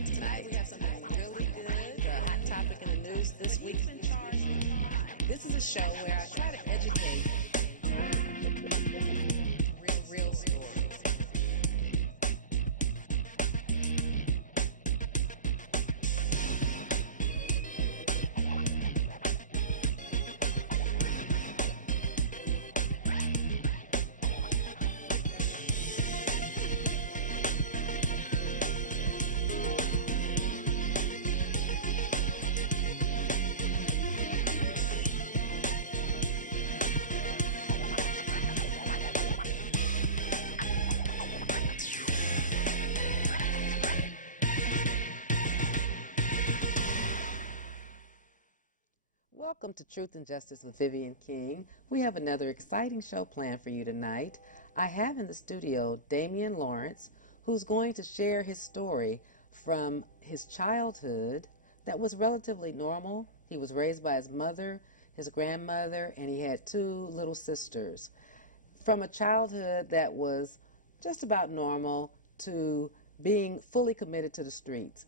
And tonight we have something really good, a hot topic in the news this week. This is a show where I try to educate real stories. Welcome to Truth and Justice with Vivian King. We have another exciting show planned for you tonight. I have in the studio Damien Lawrence, who's going to share his story from his childhood that was relatively normal. He was raised by his mother, his grandmother, and he had two little sisters. From a childhood that was just about normal to being fully committed to the streets.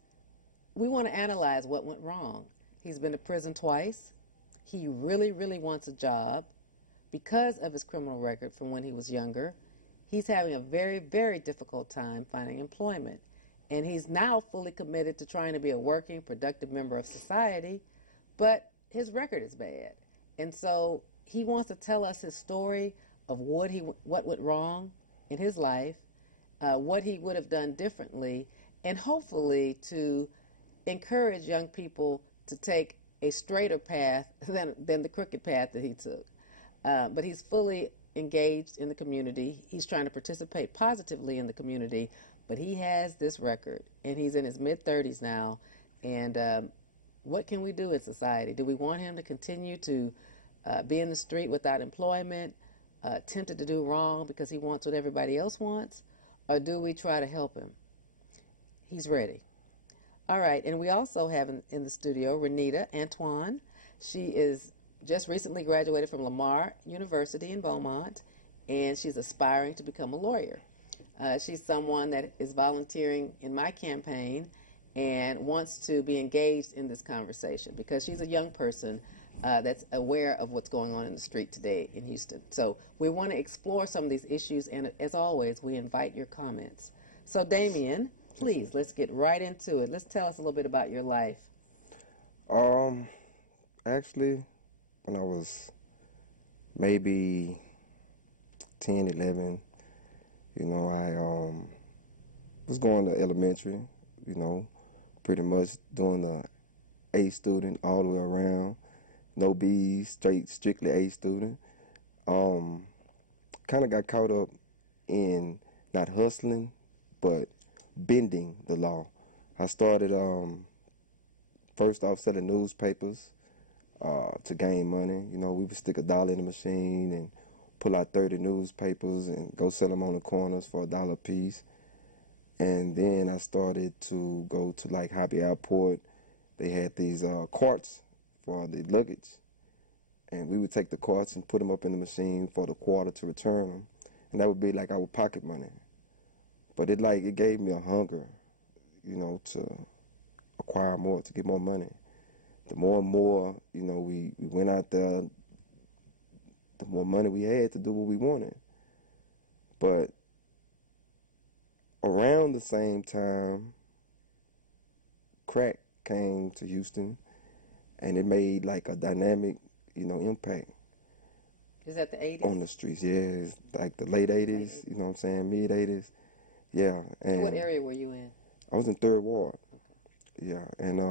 We want to analyze what went wrong. He's been to prison twice. He really wants a job because of his criminal record from when he was younger. He's having a very difficult time finding employment. And he's now fully committed to trying to be a working, productive member of society, but his record is bad. And so he wants to tell us his story of what went wrong in his life, what he would have done differently, and hopefully to encourage young people to take a straighter path than the crooked path that he took. But he's fully engaged in the community. He's trying to participate positively in the community, but he has this record, and he's in his mid-30s now. And what can we do in society? Do we want him to continue to be in the street without employment, tempted to do wrong because he wants what everybody else wants, or do we try to help him? He's ready. All right, and we also have in the studio ReNita Antoine. She is just recently graduated from Lamar University in Beaumont, and she's aspiring to become a lawyer. She's someone that is volunteering in my campaign and wants to be engaged in this conversation because she's a young person that's aware of what's going on in the street today in Houston. So we want to explore some of these issues, and as always, we invite your comments. So Damien, please, let's get right into it. Let's tell us a little bit about your life. Actually, when I was maybe 10, 11, I was going to elementary, pretty much doing the A student all the way around. No B's, strictly A student. Kind of got caught up in not hustling, but bending the law. I started first off selling newspapers to gain money. We would stick $1 in the machine and pull out 30 newspapers and go sell them on the corners for $1 a piece. And then I started to go to like Hobby Airport. They had these carts for the luggage, and we would take the carts and put them up in the machine for the quarter to return them, and that would be like our pocket money. But it gave me a hunger, to acquire more, to get more money. The more and more, we went out there, the more money we had to do what we wanted. But around the same time, crack came to Houston, and it made like a dynamic, impact. Is that the 80s? On the streets, yeah. It's like the late 80s, you know what I'm saying, mid-80s. Yeah. And what area were you in? I was in 3rd Ward. Okay. Yeah, and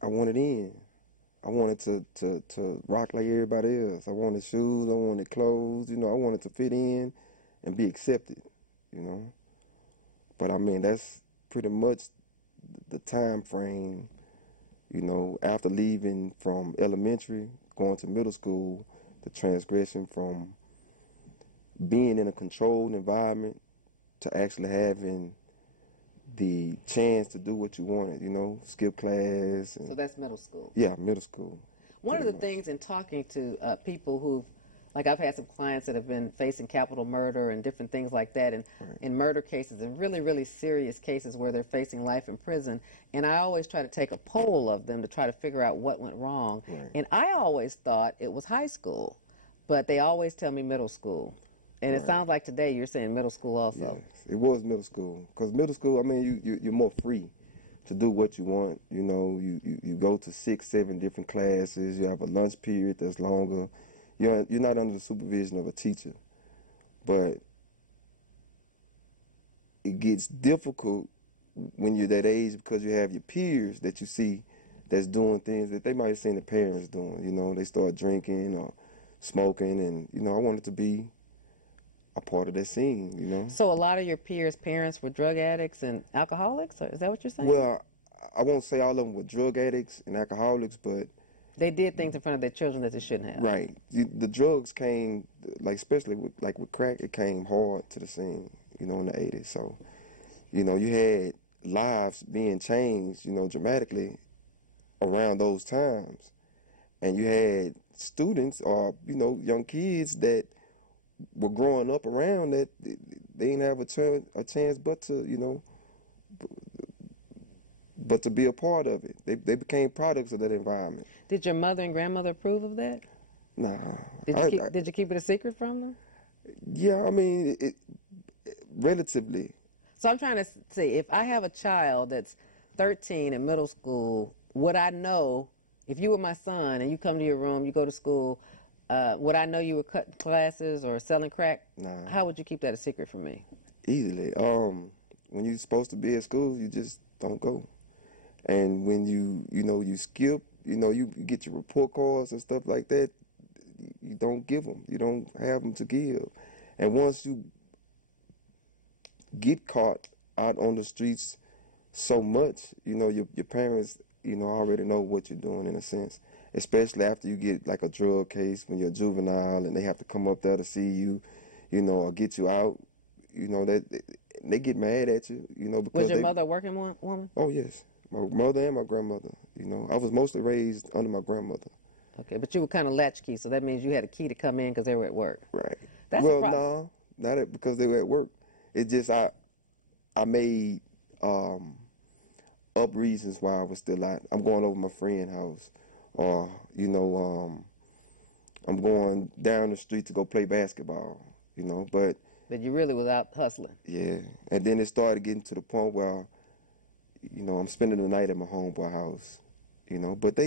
I wanted in. I wanted to rock like everybody else. I wanted shoes, I wanted clothes, I wanted to fit in and be accepted, But I mean, that's pretty much the time frame, after leaving from elementary, going to middle school, the transgression from being in a controlled environment to actually having the chance to do what you wanted, skip class. And, so that's middle school? Yeah, middle school. One of the things in talking to people who've Like I've had some clients that have been facing capital murder and different things like that, and in murder cases and really, really serious cases where they're facing life in prison. And I always try to take a poll of them to try to figure out what went wrong. And I always thought it was high school, but they always tell me middle school. And it sounds like today you're saying middle school also. Yes, it was middle school. Because middle school, I mean, you're more free to do what you want. You know, you go to 6, 7 different classes. You have a lunch period that's longer. You're not under the supervision of a teacher. But it gets difficult when you're that age because you have your peers that you see that's doing things that they might have seen the parents doing. You know, they start drinking or smoking, and, you know, I wanted to be a part of that scene, you know. So a lot of your peers' parents were drug addicts and alcoholics? Or is that what you're saying? Well, I won't say all of them were drug addicts and alcoholics, but they did things in front of their children that they shouldn't have. Right. The drugs came, like especially with crack, it came hard to the scene, you know, in the 80s. So, you know, you had lives being changed, you know, dramatically around those times. And you had students or, you know, young kids that were growing up around that they didn't have a chance but to, you know, but to be a part of it. They became products of that environment. Did your mother and grandmother approve of that? Nah. Did you keep it a secret from them? Yeah, I mean, relatively. So I'm trying to see, if I have a child that's 13 in middle school, would I know, if you were my son and you come to your room, you go to school, would I know you were cutting classes or selling crack? Nah. How would you keep that a secret from me? Easily. When you're supposed to be at school, you just don't go. And when you skip, you get your report cards and stuff like that, you don't give them. You don't have them to give. And once you get caught out on the streets so much, your parents, already know what you're doing in a sense, especially after you get like a drug case when you're a juvenile and they have to come up there to see you, or get you out, that they get mad at you, because was your mother a working woman? Oh, yes. My mother and my grandmother, I was mostly raised under my grandmother. Okay, but you were kind of latchkey, so that means you had a key to come in because they were at work. Right. That's no, not because they were at work. It's just I made up reasons why I was still out. I'm going over my friend's house, or I'm going down the street to go play basketball. But you really was out hustling. Yeah, and then it started getting to the point where I'm spending the night at my homeboy house. But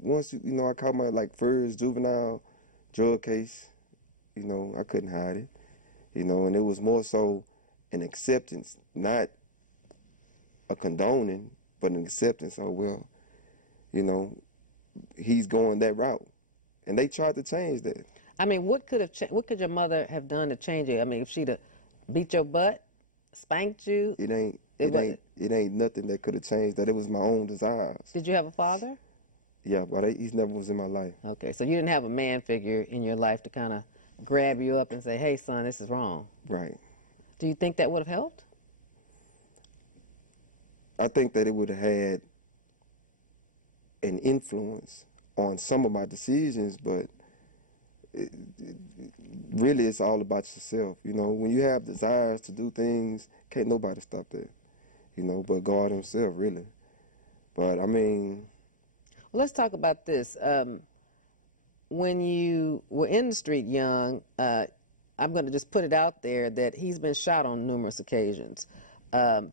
once I caught my first juvenile drug case, I couldn't hide it, and it was more so an acceptance, not a condoning, but an acceptance. Oh, well, he's going that route, and they tried to change that. I mean, what could your mother have done to change it? I mean, if she'd have beat your butt, spanked you, it ain't nothing that could have changed that. It was my own desires. Did you have a father? Yeah, but he never was in my life. Okay, so you didn't have a man figure in your life to kind of grab you up and say, hey, son, this is wrong. Right. Do you think that would have helped? I think that it would have had an influence on some of my decisions, but really it's all about yourself. When you have desires to do things, can't nobody stop that. But God himself, really. But, I mean... Well, let's talk about this. When you were in the street young, I'm going to just put it out there that he's been shot on numerous occasions,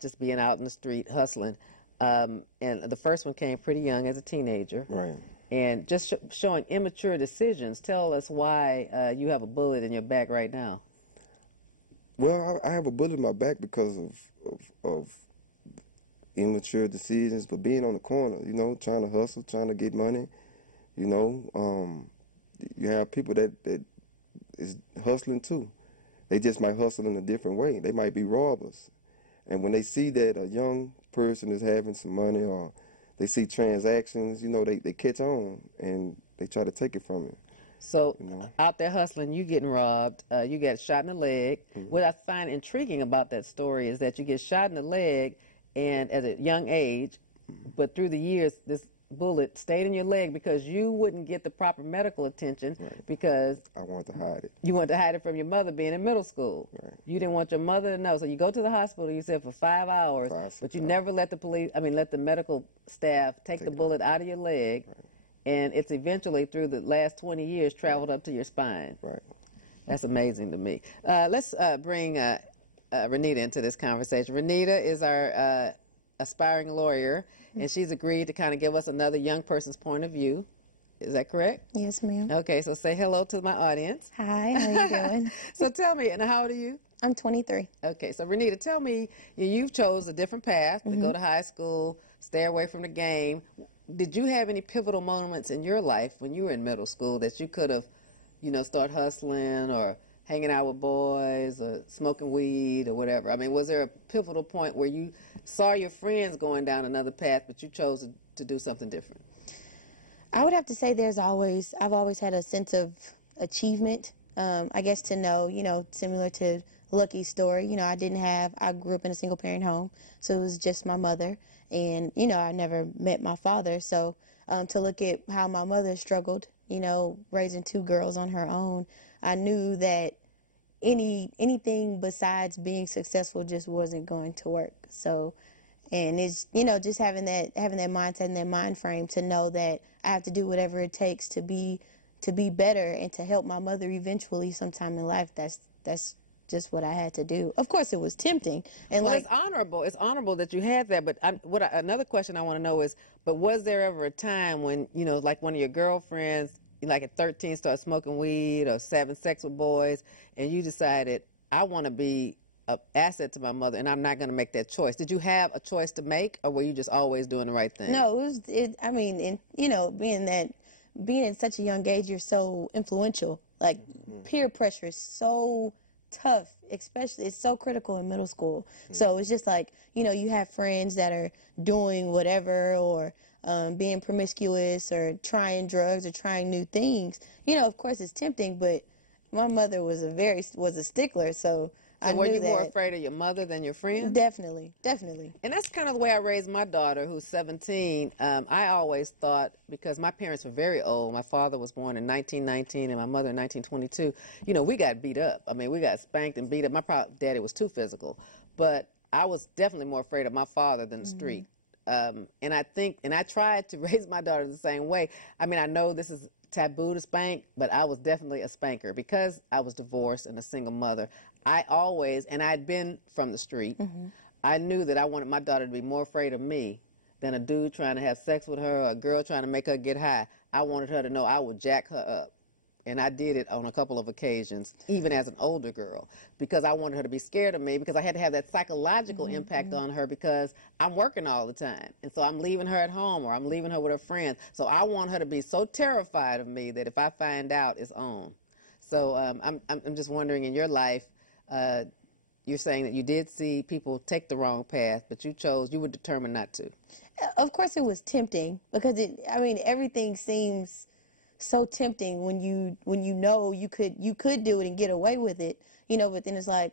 just being out in the street hustling. And the first one came pretty young as a teenager. Right. And just showing immature decisions. Tell us why you have a bullet in your back right now. Well, I have a bullet in my back because of immature decisions, but being on the corner, trying to hustle, trying to get money, you have people that is hustling too. They just might hustle in a different way. They might be robbers. And when they see that a young person is having some money or they see transactions, they catch on and they try to take it from you. So out there hustling, you getting robbed, you get shot in the leg. Mm-hmm. What I find intriguing about that story is that you get shot in the leg and at a young age, but through the years, this bullet stayed in your leg because you wouldn't get the proper medical attention because I wanted to hide it. you wanted to hide it from your mother being in middle school. You didn't want your mother to know. So you go to the hospital, you said for 5 hours, but you never let the let the medical staff take the bullet out of your leg. And it's eventually, through the last 20 years, traveled up to your spine. That's amazing to me. Let's bring ReNita into this conversation. ReNita is our aspiring lawyer, and she's agreed to kind of give us another young person's point of view. Is that correct? Yes, ma'am. Okay, so say hello to my audience. Hi, how you doing? So tell me, and how old are you? I'm 23. Okay, so ReNita, tell me, you've chose a different path to go to high school, stay away from the game. Did you have any pivotal moments in your life when you were in middle school that you could have, start hustling or hanging out with boys or smoking weed or whatever? I mean, was there a pivotal point where you saw your friends going down another path, but you chose to do something different? I would have to say I've always had a sense of achievement. I guess to know, similar to Lucky's story, I grew up in a single parent home, so it was just my mother. And, I never met my father. So to look at how my mother struggled, raising 2 girls on her own, I knew that anything besides being successful just wasn't going to work. So, and it's, just having that mindset and that mind frame to know that I have to do whatever it takes to be better and to help my mother eventually sometime in life. That's just what I had to do. Of course, it was tempting. And well, it's honorable. It's honorable that you had that. But another question I want to know is, but was there ever a time when, like one of your girlfriends, like at 13, started smoking weed or having sex with boys, and you decided, I want to be an asset to my mother, and I'm not going to make that choice? Did you have a choice to make, or were you just always doing the right thing? No, being at such a young age, you're so influential. Like, peer pressure is so tough, especially it's so critical in middle school. So it's just like, you have friends that are doing whatever or being promiscuous or trying drugs or trying new things. Of course it's tempting, but my mother was a stickler, so I were knew you that. more afraid of your mother than your friends? Definitely. And that's kind of the way I raised my daughter, who's 17. I always thought, because my parents were very old, my father was born in 1919 and my mother in 1922, we got beat up. I mean, we got spanked and beat up. My daddy was too physical. But I was definitely more afraid of my father than the street. And I tried to raise my daughter the same way. I mean, I know this is taboo to spank, but I was definitely a spanker because I was divorced and a single mother. I'd been from the street. I knew that I wanted my daughter to be more afraid of me than a dude trying to have sex with her or a girl trying to make her get high. I wanted her to know I would jack her up. And I did it on a couple of occasions, even as an older girl, because I wanted her to be scared of me, because I had to have that psychological impact on her, because I'm working all the time. And so I'm leaving her at home or I'm leaving her with her friends. So I want her to be so terrified of me that if I find out, it's on. So I'm just wondering, in your life, you're saying that you did see people take the wrong path, but you were determined not to. Of course it was tempting, because everything seems so tempting when you know you could do it and get away with it, but then it's like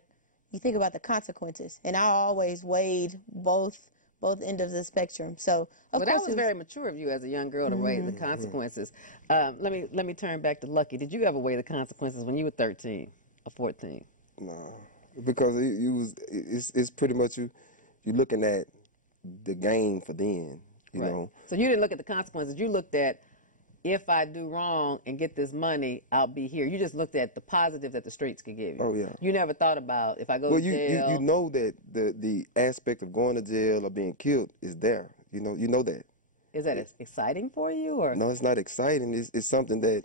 you think about the consequences, and I always weighed both ends of the spectrum. So that was very mature of you as a young girl to weigh the consequences. Let me turn back to Lucky. Did you ever weigh the consequences when you were 13 or 14? No, because it's pretty much you looking at the game for then, you know. So you didn't look at the consequences. You looked at, if I do wrong and get this money, I'll be here. You just looked at the positive that the streets could give you. Oh, yeah. You never thought about, if I go to jail. You know that the aspect of going to jail or being killed is there. You know that. Is that exciting for you? Or? No, it's not exciting. It's something that,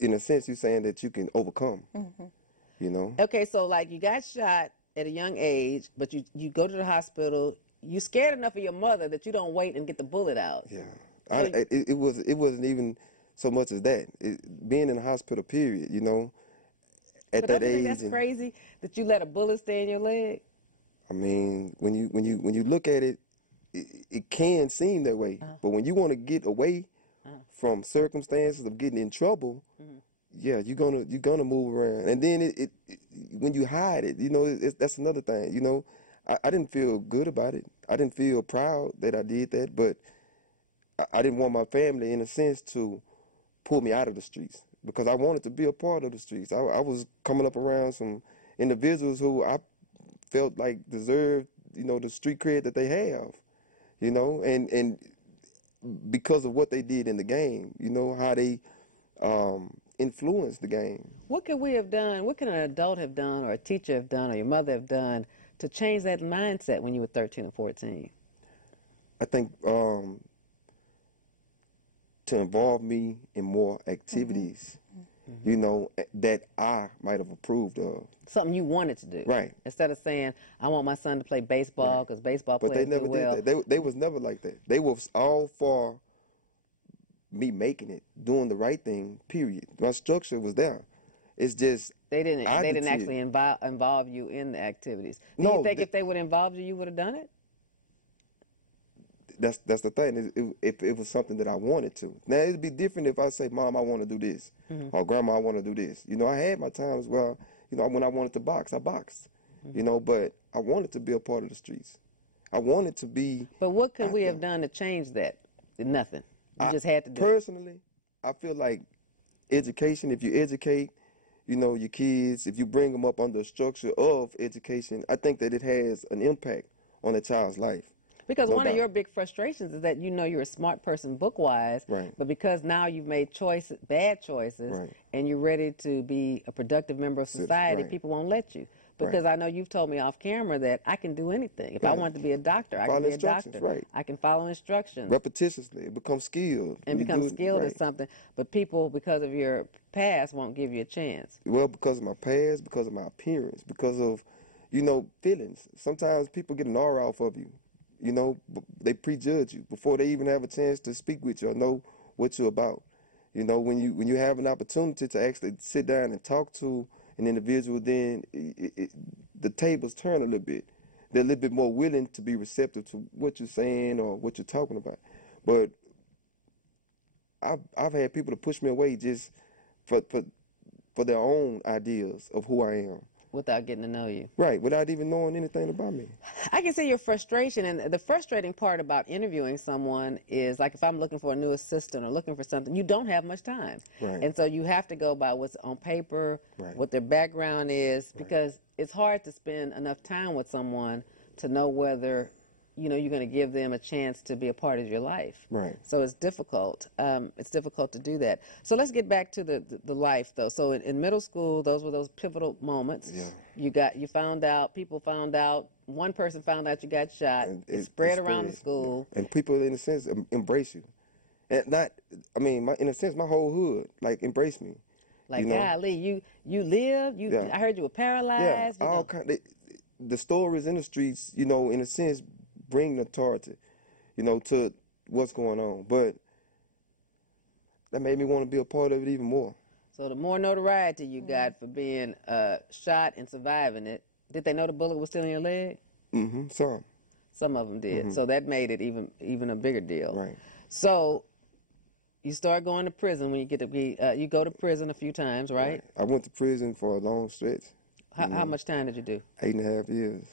in a sense, you're saying that you can overcome. Okay, so like you got shot at a young age, but you go to the hospital. You scared enough of your mother that you don't wait and get the bullet out. Yeah. It wasn't even so much as that. Being in the hospital, period, at that age. That's crazy that you let a bullet stay in your leg. I mean, when you look at it, it can seem that way. But when you want to get away from circumstances of getting in trouble, yeah, you're gonna move around. And then when you hide it, that's another thing. I didn't feel good about it. I didn't feel proud that I did that, but I didn't want my family, in a sense, to pull me out of the streets because I wanted to be a part of the streets. I was coming up around some individuals who I felt like deserved, the street cred that they have, and because of what they did in the game, how they influenced the game. What could we have done? What could an adult have done, or a teacher have done, or your mother have done to change that mindset when you were 13 or 14? I think to involve me in more activities, that I might have approved of. Something you wanted to do. Right. Instead of saying, I want my son to play baseball because baseball But players they never do well. did that. They was never like that. They was all for me making it, doing the right thing, period. My structure was there. It's just They didn't actually involve you in the activities. Do you think if they would involve you, you would have done it? That's the thing. If it was something that I wanted to. Now it'd be different if I say, Mom, I want to do this, or Grandma, I want to do this. I had my times where, when I wanted to box, I boxed. But I wanted to be a part of the streets. I wanted to be. But what could we have done to change that? Nothing. You just had to do it. Personally, I feel like education. If you educate, your kids, if you bring them up under a structure of education, I think that it has an impact on a child's life. Because one of your big frustrations is that you're a smart person book-wise, right. But because now you've made bad choices, right. and you're ready to be a productive member of society, right. people won't let you. Because I know you've told me off camera that I can do anything. If I wanted to be a doctor, I can be a doctor. Right. I can follow instructions. Repetitiously, become skilled. And become skilled at something. But people, because of your past, won't give you a chance. Well, because of my past, because of my appearance, because of, feelings. Sometimes people get an aura off of you. They prejudge you before they even have a chance to speak with you or know what you're about. When you have an opportunity to actually sit down and talk to an individual, then the tables turn a little bit. They're a little bit more willing to be receptive to what you're saying or what you're talking about. But I've had people to push me away just for their own ideas of who I am. Without getting to know you. Right, without even knowing anything about me. I can see your frustration, and the frustrating part about interviewing someone is, like, if I'm looking for a new assistant or looking for something, you don't have much time. Right. And so you have to go by what's on paper, right. what their background is, right. because it's hard to spend enough time with someone to know whether, you're going to give them a chance to be a part of your life. Right. So it's difficult. It's difficult to do that. So let's get back to the life, though. So in middle school, those were those pivotal moments. Yeah. You found out, people found out, one person found out you got shot. It spread around the school. And people, in a sense, embrace you. And in a sense, my whole hood, embraced me. Like, golly, you lived? Yeah. I heard you were paralyzed. Yeah, all the stories in the streets, in a sense, bring authority, to what's going on. But that made me want to be a part of it even more. So the more notoriety you got for being shot and surviving it, did they know the bullet was still in your leg? Mm-hmm. Some of them did. Mm-hmm. So that made it even a bigger deal. Right. So you start going to prison when you get to be, you go to prison a few times, right? I went to prison for a long stretch. How much time did you do? 8.5 years.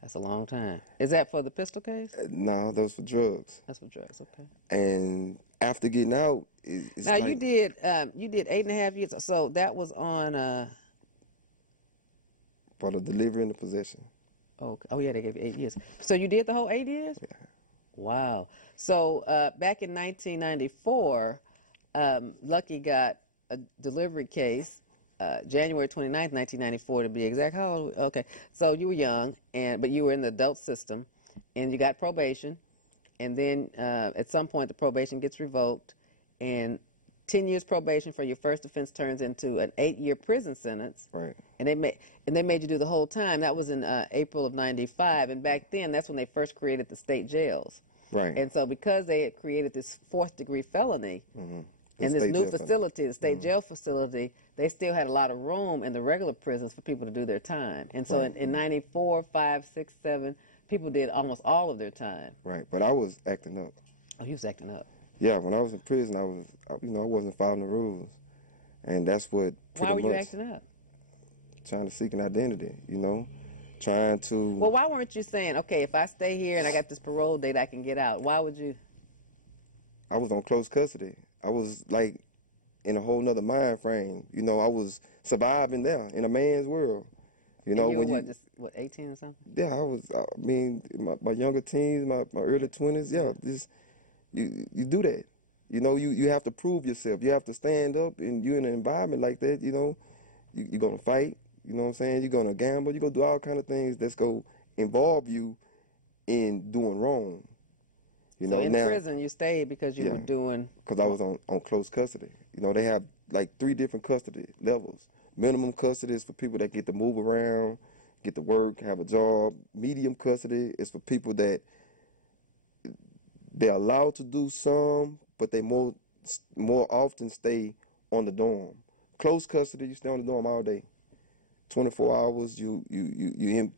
That's a long time. Is that for the pistol case? No, that was for drugs. That's for drugs, okay. And after getting out, it's now you did 8.5 years. So that was on for the delivery and the possession. Okay. Oh yeah, they gave you 8 years. So you did the whole 8 years? Yeah. Wow. So back in 1994, Lucky got a delivery case. January 29th, 1994 to be exact. How old? Okay, so you were young, but you were in the adult system, and you got probation, and then at some point the probation gets revoked, and 10 years probation for your first offense turns into an 8-year prison sentence. Right. And they made you do the whole time. That was in April of '95, and back then that's when they first created the state jails. Right. And so because they had created this 4th-degree felony. Mm-hmm. And this new facility, the state jail facility, they still had a lot of room in the regular prisons for people to do their time. And so in 94, 5, 6, 7, people did almost all of their time. Right, but I was acting up. Oh, you was acting up. Yeah, when I was in prison, I wasn't following the rules. And that's what Why were you acting up? Trying to seek an identity, trying to... Well, why weren't you saying, okay, if I stay here and I got this parole date, I can get out? Why would you... I was on close custody. I was like in a whole nother mind frame. You know, I was surviving there in a man's world. You know, And you were when what, you, just what, 18 or something? yeah, I mean, my younger teens, my early 20s, yeah, this, you do that. You know, you have to prove yourself. You have to stand up, and you're in an environment like that, you know, you're going to fight, you know what I'm saying? You're going to gamble, you're going to do all kind of things that's going to involve you in doing wrong. You So know, in now, prison, you stayed because you yeah, were doing. because I was on close custody. You know, they have like 3 different custody levels. Minimum custody is for people that get to move around, get to work, have a job. Medium custody is for people that they're allowed to do some, but they more often stay on the dorm. Close custody, you stay on the dorm all day. 24 hours, you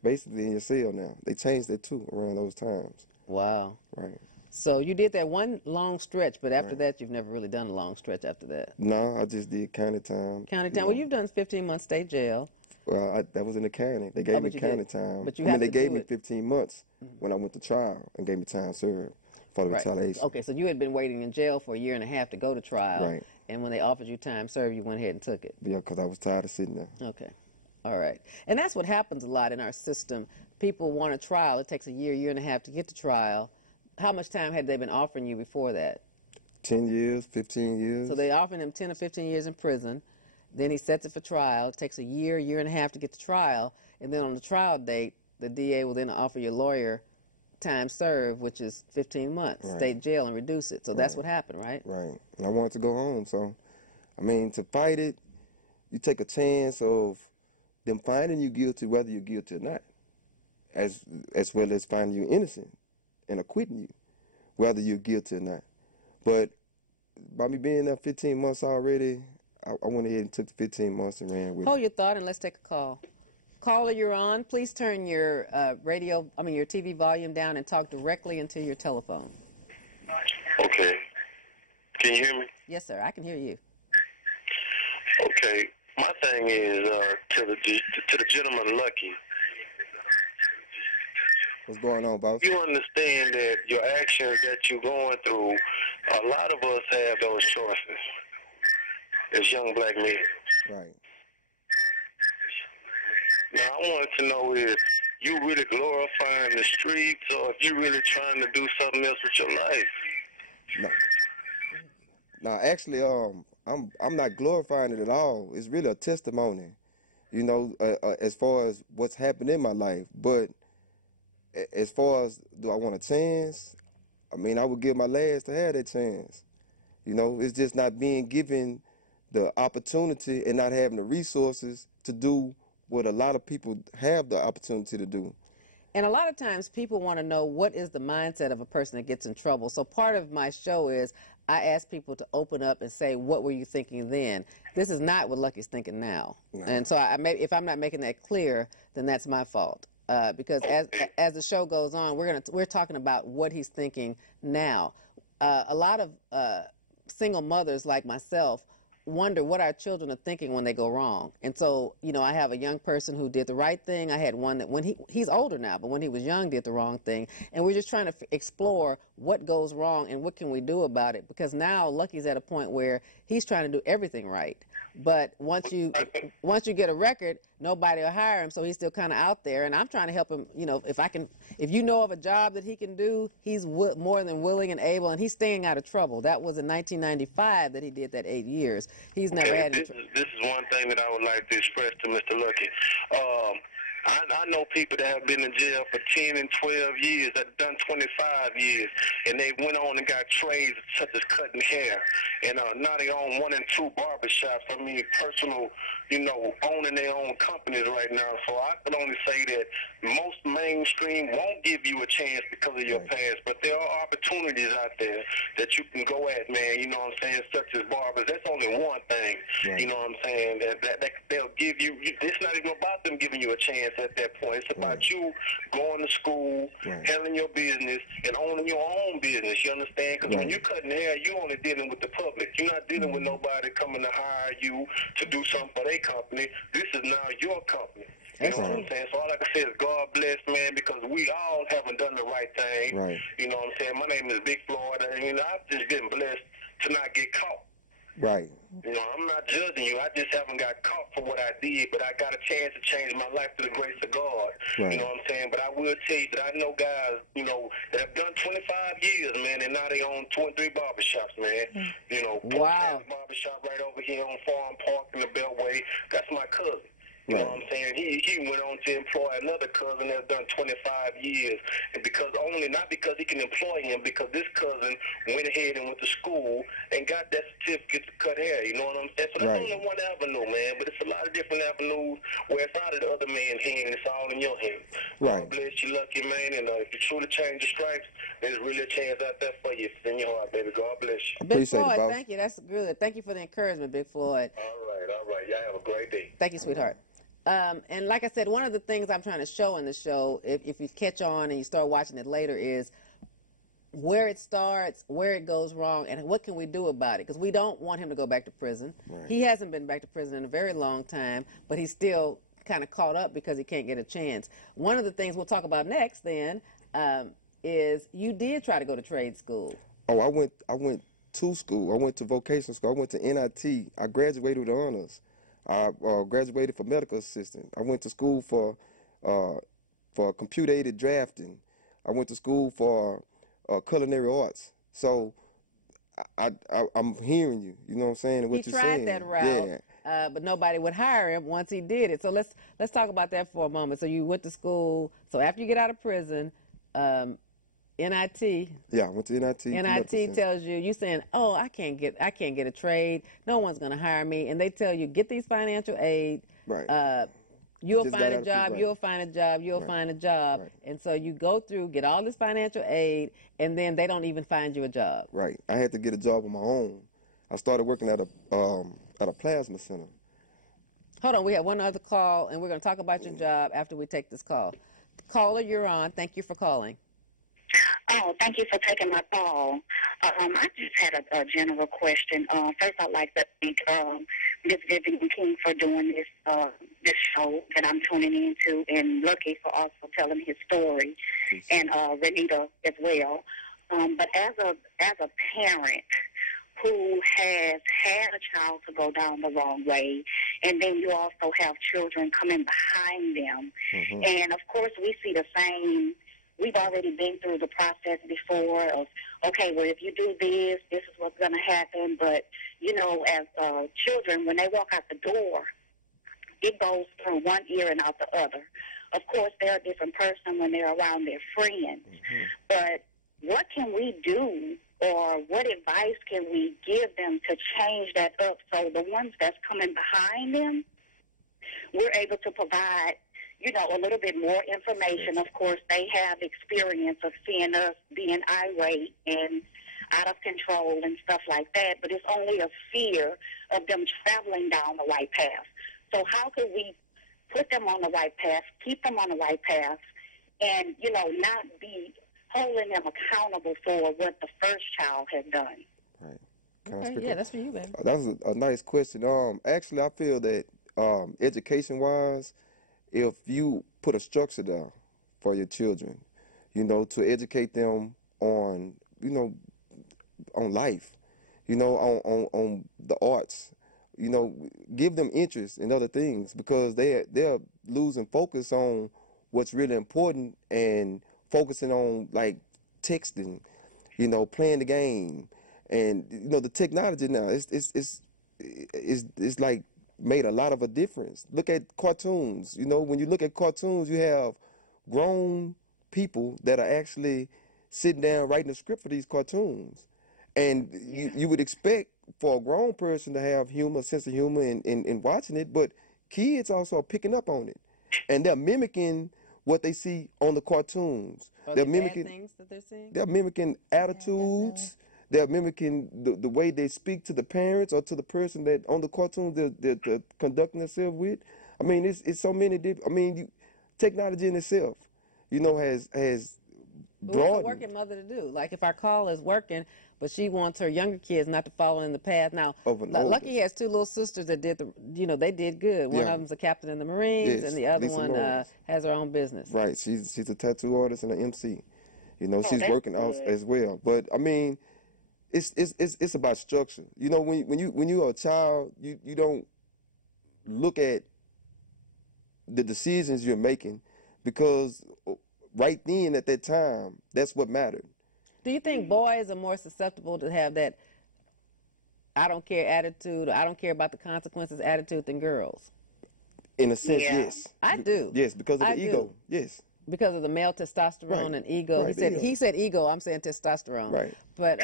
basically in your cell now. They changed that too around those times. Wow. Right. So you did that one long stretch, but after Right. that, you've never really done a long stretch after that. No, I just did county time. County You time. Well, know. you've done 15 months state jail. Well, that was in the county. They gave me but you county did. time. But you I mean, have they to gave do me it. 15 months when I went to trial and gave me time served for the Right. retaliation. Okay, so you had been waiting in jail for a year and a half to go to trial. Right. And when they offered you time served, you went ahead and took it. Yeah, because I was tired of sitting there. Okay. All right. And that's what happens a lot in our system. People want a trial. It takes a year, year and a half to get to trial. How much time had they been offering you before that? 10 years, 15 years. So they offered him 10 or 15 years in prison. Then he sets it for trial. It takes a year, year and a half to get to trial. And then on the trial date, the DA will then offer your lawyer time served, which is 15 months, Right. stay in jail and reduce it. So that's Right. what happened, right? Right. And I wanted to go home. So, I mean, to fight it, you take a chance of them finding you guilty, whether you're guilty or not, as well as finding you innocent and acquitting you, whether you're guilty or not. But by me being there 15 months already, I went ahead and took the 15 months and ran with Hold it. your thought and let's take a call. Caller, you're on. Please turn your your TV volume down and talk directly into your telephone. Okay. Can you hear me? Yes, sir. I can hear you. Okay. My thing is to the gentleman Lucky. What's going on, boss? You understand that your actions that you're going through, a lot of us have those choices as young black men. Right. Now, I wanted to know if you really glorifying the streets or if you really trying to do something else with your life. No. Now, actually, I'm not glorifying it at all. It's really a testimony, you know, as far as what's happened in my life. But as far as do I want a chance, I mean, I would give my last to have that chance. You know, it's just not being given the opportunity and not having the resources to do what a lot of people have the opportunity to do. And a lot of times people want to know what is the mindset of a person that gets in trouble. So part of my show is I ask people to open up and say, what were you thinking then? This is not what Lucky's thinking now. No. And so if I'm not making that clear, then that's my fault. Because as the show goes on, we're talking about what he's thinking now. A lot of single mothers like myself wonder what our children are thinking when they go wrong. And so, you know, I have a young person who did the right thing. I had one that when he's older now, but when he was young did the wrong thing. And we're just trying to explore what goes wrong and what can we do about it, because now Lucky's at a point where he's trying to do everything right. But once you get a record, nobody will hire him, so he's still kind of out there. And I'm trying to help him. You know, if you know of a job that he can do, he's more than willing and able, and he's staying out of trouble. That was in 1995 that he did that 8 years. He's never had any trouble. This is one thing that I would like to express to Mr. Lucky. I know people that have been in jail for 10 and 12 years, that have done 25 years, and they went on and got trades such as cutting hair. And now they own 1 and 2 barbershops. I mean, personal, you know, owning their own companies right now. So I can only say that most mainstream won't give you a chance because of your past, but there are opportunities out there that you can go at, man, you know what I'm saying, such as barbers. That's only one thing, you know what I'm saying, that they'll give you. It's not even about them giving you a chance at that point. It's about you going to school, handling your business, and owning your own business, you understand? Because when you're cutting hair, you're only dealing with the public. You're not dealing with nobody coming to hire you to do something for their company. This is now your company. You know what I'm saying? So all I can say is God bless, man, because we all haven't done the right thing. Right. You know what I'm saying? My name is Big Floyd, and, you know, I've just been blessed to not get caught. Right. You know, I'm not judging you. I just haven't got caught for what I did, but I got a chance to change my life through the grace of God. Right. You know what I'm saying? But I will tell you that I know guys, you know, that have done 25 years, man, and now they own 23 barbershops, man. You know, Wow. Barbershop right over here on Farm Park in the Beltway. That's my cousin. You know what I'm saying? He went on to employ another cousin that's done 25 years. And not because he can employ him, because this cousin went ahead and went to school and got that certificate to cut hair. You know what I'm saying? So that's only one avenue, man. But it's a lot of different avenues where it's out of the other man's hand. It's all in your hand. Right. God bless you, lucky man. And if you truly change the stripes, there's really a chance out there for you. It's in your heart, baby. God bless you. Big Floyd, thank you. That's good. Thank you for the encouragement, Big Floyd. All right. Y'all have a great day. Thank you, sweetheart. And like I said, one of the things I'm trying to show in the show, if you catch on and you start watching it later, is where it starts, where it goes wrong, and what can we do about it? Because we don't want him to go back to prison. Right. He hasn't been back to prison in a very long time, but he's still kind of caught up because he can't get a chance. One of the things we'll talk about next then is you did try to go to trade school. Oh, I went to school. I went to vocational school. I went to NIT. I graduated with honors. I graduated for medical assistant. I went to school for computer-aided drafting. I went to school for culinary arts. So I'm hearing you. You know what I'm saying? What you're saying. He tried that route, but nobody would hire him once he did it. So let's talk about that for a moment. So you went to school. So after you get out of prison, NIT. Yeah, I went to NIT. NIT tells you saying, "Oh, I can't get a trade. No one's going to hire me." And they tell you, "Get these financial aid. Right. You'll find a job. You'll find a job. You'll find a job." Right. And so you go through, get all this financial aid, and then they don't even find you a job. Right. I had to get a job on my own. I started working at a plasma center. Hold on, we have one other call, and we're going to talk about your job after we take this call. Caller, you're on. Thank you for calling. Oh, thank you for taking my call. I just had a general question. First, I'd like to thank Ms. Vivian King for doing this show that I'm tuning into, and Lucky for also telling his story, and ReNita as well. But as a parent who has had a child to go down the wrong way, and then you also have children coming behind them, and of course we see the same. We've already been through the process before of, okay, well, if you do this, this is what's going to happen. But, you know, as children, when they walk out the door, it goes through one ear and out the other. Of course, they're a different person when they're around their friends. But what can we do, or what advice can we give them to change that up so the ones that's coming behind them, we're able to provide, you know, a little bit more information. Of course, they have experience of seeing us being irate and out of control and stuff like that, but it's only a fear of them traveling down the right path. So how can we put them on the right path, keep them on the right path, and, you know, not be holding them accountable for what the first child has done? Right. Okay, yeah, that's for you, baby. That was a nice question. Actually, I feel that education-wise, if you put a structure there for your children, you know, to educate them on, you know, on life, you know, on the arts, you know, give them interest in other things, because they're losing focus on what's really important and focusing on, like, texting, you know, playing the game, and, you know, the technology now, it's like made a lot of a difference. Look at cartoons. You know, when you look at cartoons, you have grown people that are actually sitting down writing the script for these cartoons. And you would expect for a grown person to have humor, sense of humor in watching it, but kids also are picking up on it. And they're mimicking what they see on the cartoons. They're mimicking things that they're seeing? They're mimicking attitudes. They're mimicking the way they speak to the parents or to the person that on the cartoon they're conducting themselves with. I mean, it's so many different. I mean, technology in itself, you know, has But what's a broadened. working mother to do? Like if our caller is working, but she wants her younger kids not to follow in the path. Now, Of an Lucky older. has two little sisters that did they did good. One Yeah. of them's a captain in the Marines, Yes, and the other Lisa one Lawrence. has her own business. Right. She's a tattoo artist and an MC. You know, Oh, she's that's working out good. as well. But I mean, it's about structure. You know, when you're a child, you don't look at the decisions you're making because right then at that time, that's what mattered. Do you think boys are more susceptible to have that I don't care attitude, or I don't care about the consequences attitude than girls? In a sense, Yeah. yes. I do. Yes, because of I the do. ego. Yes. Because of the male testosterone Right. and ego. Right, He said ego. I'm saying testosterone. Right. But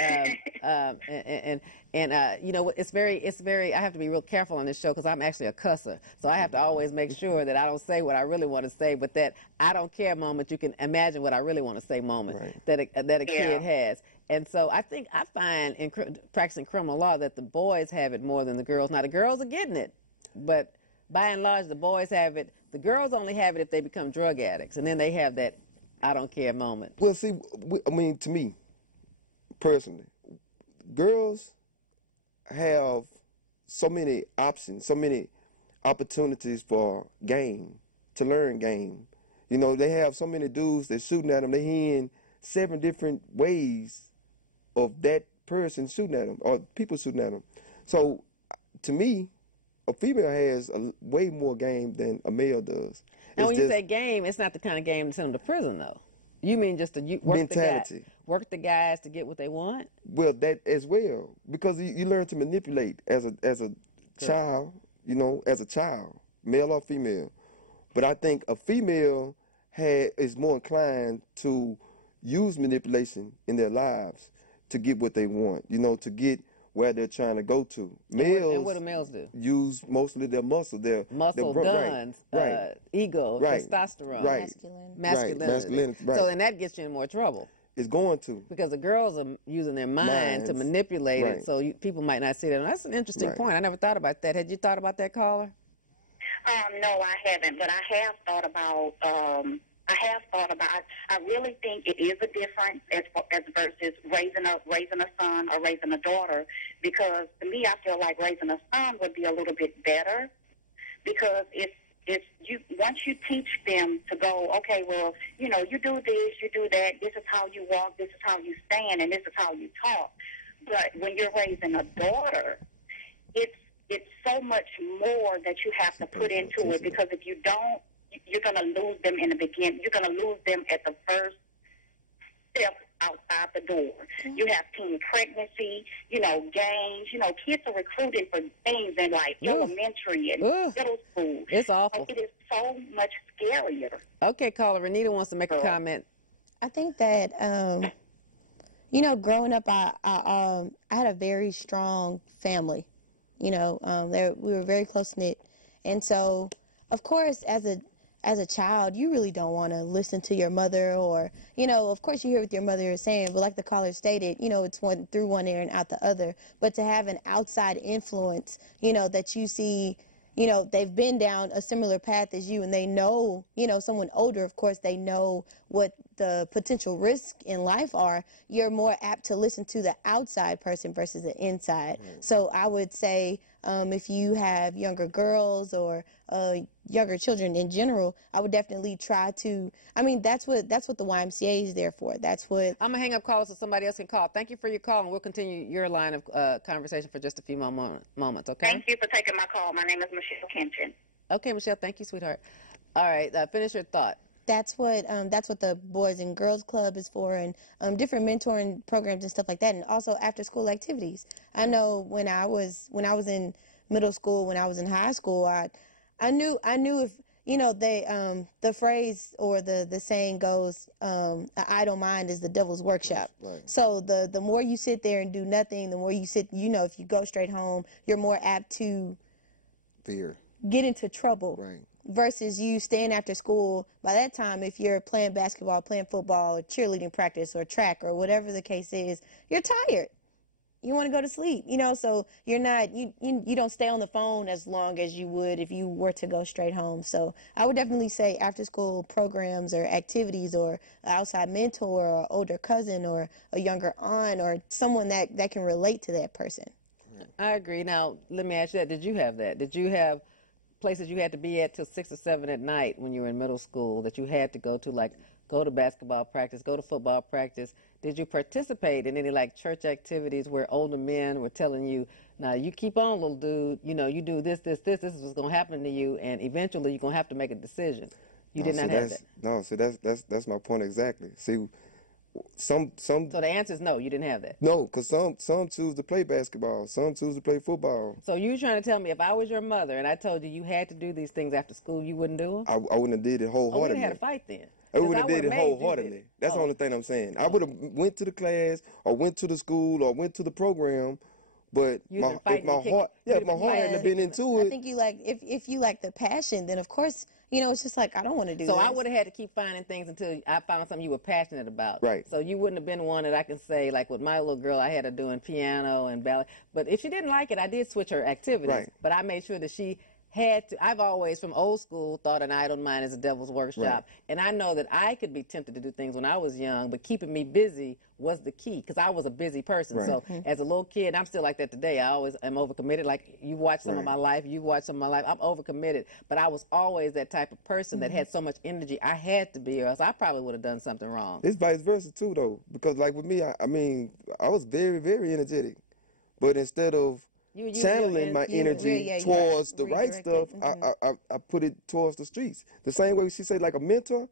you know, it's very. I have to be real careful on this show because I'm actually a cusser, so I have to always make sure that I don't say what I really want to say, but that I don't care moment. You can imagine what I really want to say moment Right. that a kid has. And so I find in practicing criminal law that the boys have it more than the girls. Now the girls are getting it, but by and large the boys have it. The girls only have it if they become drug addicts, and then they have that I don't care moment. Well, see, I mean, to me, personally, girls have so many options, so many opportunities for game, to learn game. You know, they have so many dudes that shooting at them. They hearing 7 different ways of that person shooting at them or people shooting at them. So, to me, a female has a way more game than a male does. Now, It's when you just say game, it's not the kind of game to send them to prison, though. You mean just to work mentality. work the guys to get what they want? Well, that as well, because you learn to manipulate as a child, you know, as a child, male or female. But I think a female is more inclined to use manipulation in their lives to get what they want, you know, to get where they're trying to go to. Males And what do males do? use mostly their muscle, their Guns, right, ego, right, testosterone, right, masculinity. masculinity, right. So then that gets you in more trouble. It's going to. Because the girls are using their mind to Minds. manipulate it, Right. so people might not see that. And that's an interesting Right. point. I never thought about that. Had you thought about that, caller? No, I haven't, but I have thought about. I really think it is a difference as versus raising a son or raising a daughter. Because to me, I feel like raising a son would be a little bit better because it's you once you teach them to go, okay, well, you know, you do this, you do that. This is how you walk. This is how you stand, and this is how you talk. But when you're raising a daughter, it's so much more that you have to put into it, because if you don't, you're going to lose them in the beginning. You're going to lose them at the first step outside the door. You have teen pregnancy, you know, gangs. You know, kids are recruited for things in like elementary and middle school. It's awful. So it is so much scarier. Okay, caller, ReNita wants to make a comment. I think that, you know, growing up, I had a very strong family. You know, we were very close knit, and so, of course, as a child, you really don't want to listen to your mother, or, you know, of course you hear what your mother is saying, but like the caller stated, you know, it's through one ear and out the other. But to have an outside influence, you know, that you see, you know, they've been down a similar path as you, and they know, you know, someone older, of course, they know what the potential risks in life are. You're more apt to listen to the outside person versus the inside. So I would say, if you have younger girls or younger children in general, I would definitely try to. I mean, that's what the YMCA is there for. That's what. I'm gonna hang up calls so somebody else can call. Thank you for your call, and we'll continue your line of conversation for just a few more moments. Okay. Thank you for taking my call. My name is Michelle Kenton. Okay, Michelle. Thank you, sweetheart. All right, finish your thought. That's what the Boys and Girls Club is for, and different mentoring programs and stuff like that, and also after school activities. I know when I was in middle school, when I was in high school, I knew if, you know, they the phrase or the saying goes, an idle mind is the devil's workshop. Right. So the more you sit there and do nothing, the more you sit, you know, if you go straight home, you're more apt to Fear. get into trouble. Right. Versus you staying after school. By that time, if you're playing basketball, playing football, or cheerleading practice, or track, or whatever the case is, you're tired. you want to go to sleep, you know, so you're not, you don't stay on the phone as long as you would if you were to go straight home. So I would definitely say after school programs or activities or an outside mentor or older cousin or a younger aunt or someone that can relate to that person. I agree. Now, let me ask you that. Did you have that? Did you have places you had to be at till 6 or 7 at night when you were in middle school that you had to go to, like go to basketball practice, go to football practice? Did you participate in any like church activities where older men were telling you, now you keep on, little dude, you know, you do this is what's going to happen to you, and eventually you're going to have to make a decision? You did not have that. No, see, that's my point exactly. See, some. So the answer is no, you didn't have that. No, because some choose to play basketball, some choose to play football. So you trying to tell me if I was your mother and I told you you had to do these things after school, you wouldn't do them? I wouldn't have did it wholeheartedly. Oh, we would have had a fight then. I wouldn't have did it wholeheartedly. That's the only thing I'm saying. I would have went to the class or went to the school or went to the program, but if my heart hadn't been into it. I think you like if you like the passion, then of course, you know, it's just like I don't want to do this. So I would have had to keep finding things until I found something you were passionate about. Right. So you wouldn't have been one that I can say, like with my little girl, I had her doing piano and ballet. But if she didn't like it, I did switch her activities. Right. But I made sure that she had to. I've always, from old school, thought an idle mind is a devil's workshop. Right. And I know that I could be tempted to do things when I was young, but keeping me busy was the key because I was a busy person. Right. So as a little kid, I'm still like that today. I always am overcommitted. Like you watch some of my life, you watch some of my life. I'm overcommitted, but I was always that type of person that had so much energy. I had to be, or else I probably would have done something wrong. It's vice versa too, though, because like with me, I mean, I was very, very energetic, but instead of channeling my energy towards the right stuff, I put it towards the streets. The same way she said, like a mentor,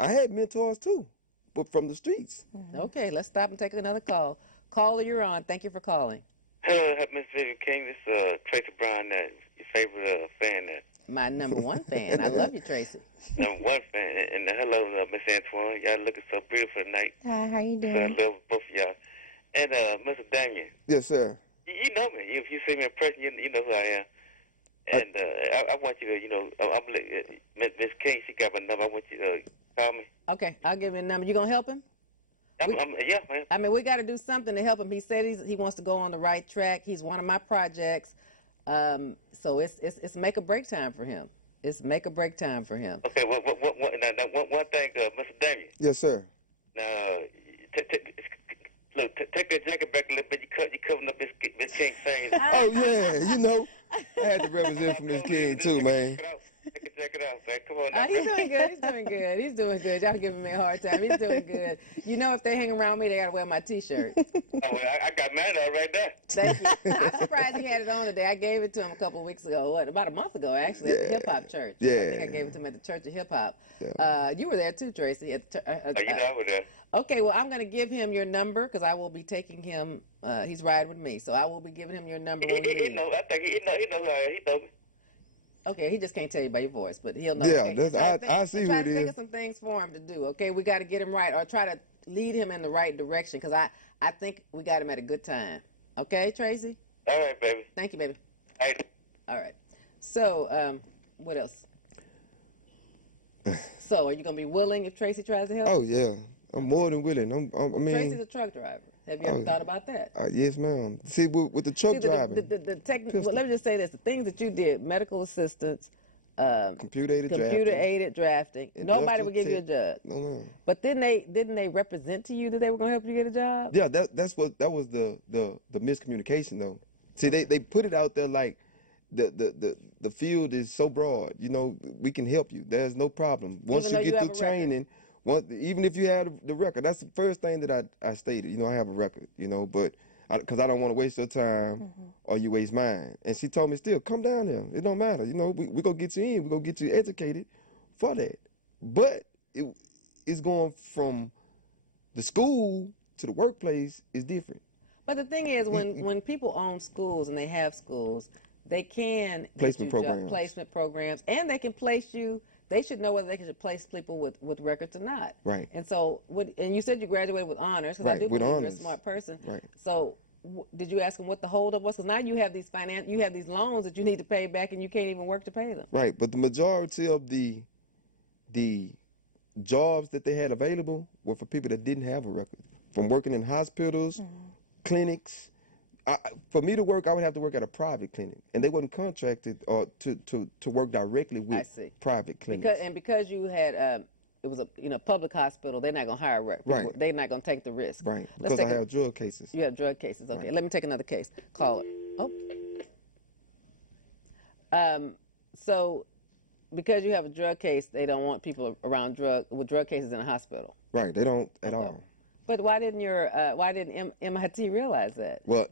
I had mentors too, but from the streets. Okay, let's stop and take another call. Caller, you're on. Thank you for calling. Hello, Miss Vivian King. This is Tracy Brown, your favorite fan. My number one fan. I love you, Tracy. Number one fan. And hello, Miss Antoine. Y'all looking so beautiful tonight. Hi, how you So doing? I love both of y'all. And Mr. Damien. Yes, sir. You know me. If you see me in person, you know who I am. And I want you to, you know, Miss King, she got my number. I want you to call me. Okay, I'll give him a number. You gonna help him? Yeah, man. I mean, we got to do something to help him. He said he wants to go on the right track. He's one of my projects. So it's make or break time for him. It's make or break time for him. Okay, one thing, Mr. Damien. Yes, sir. Now, look, take that jacket back a little bit. You covering up Miss King's face. Oh yeah, you know, I had to represent for Miss King too, man. Check it out, man. Come on now. He's doing good. He's doing good. He's doing good. Y'all giving me a hard time. He's doing good. You know, if they hang around me, they got to wear my T-shirt. Oh, well, I got mine on right there. Thank you. I'm surprised he had it on today. I gave it to him a couple of weeks ago. About a month ago, actually, at the Hip Hop Church. Yeah. I think I gave it to him at the Church of Hip Hop. Yeah. You were there too, Tracy. You know I was there. Okay, well, I'm going to give him your number because I will be taking him. He's riding with me, so I will be giving him your number when we leave. He knows he knows. Okay, he just can't tell you by your voice, but he'll know. Yeah, okay. I see who try it to is. think of some things for him to do. Okay, we got to get him right, or try to lead him in the right direction, because I think we got him at a good time. Okay, Tracy? All right, baby. Thank you, baby. All right. All right. So, what else? So, are you going to be willing if Tracy tries to help? Oh yeah, I'm more than willing. I mean, Tracy's a truck driver. Have you ever thought about that? Yes, ma'am. See, with the truck driving, well, let me just say this: the things that you did, medical assistance, computer-aided drafting, nobody would give you a job. No. But didn't they represent to you that they were going to help you get a job? Yeah, that was the miscommunication though. See, they put it out there like the field is so broad. You know, we can help you. There's no problem. Once you get through training. Even if you have the record, that's the first thing that I stated. You know, I have a record, you know, but because I don't want to waste your time or you waste mine. And she told me still, come down there. It don't matter. You know, we going to get you in. We're going to get you educated for that. But it's going from the school to the workplace is different. But the thing is, when people own schools and they have schools, they can placement programs, and they can place you. They should know whether they should place people with records or not. Right. And so, and you said you graduated with honors, because I do believe you're a smart person. Right. So, did you ask them what the holdup was? Because now you have these loans that you need to pay back, and you can't even work to pay them. Right. But the majority of the jobs that they had available were for people that didn't have a record, from working in hospitals, clinics, For me to work, I would have to work at a private clinic, and they wasn't contracted or to work directly with private clinics. Because you had it was a public hospital, they're not gonna hire people. Right. They're not gonna take the risk. Right. Because I have drug cases. You have drug cases. Okay. Right. Let me take another case. Call it. Oh. So, because you have a drug case, they don't want people around with drug cases in a hospital. Right. They don't at all. But why didn't MIT realize that? Well,